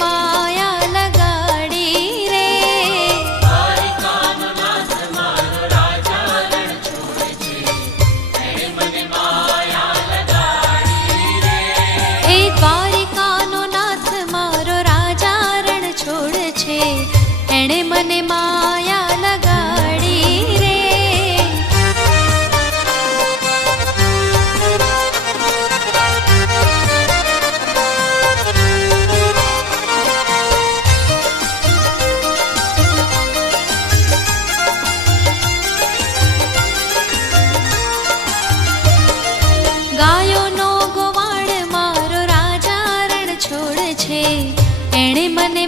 માયા લગાડી રે. દ્વારિકાનો નાથ મારો રાજા રણ છોડે છે, એણે મને માયા લગાડી રે. એ દ્વારિકાનો નાથ મારો રાજા રણ છોડે છે, એણે મને માયા લગાડી રે. ગાયોનો ગોવાળ મારો રાજા રણ છોડ છે, એણે મને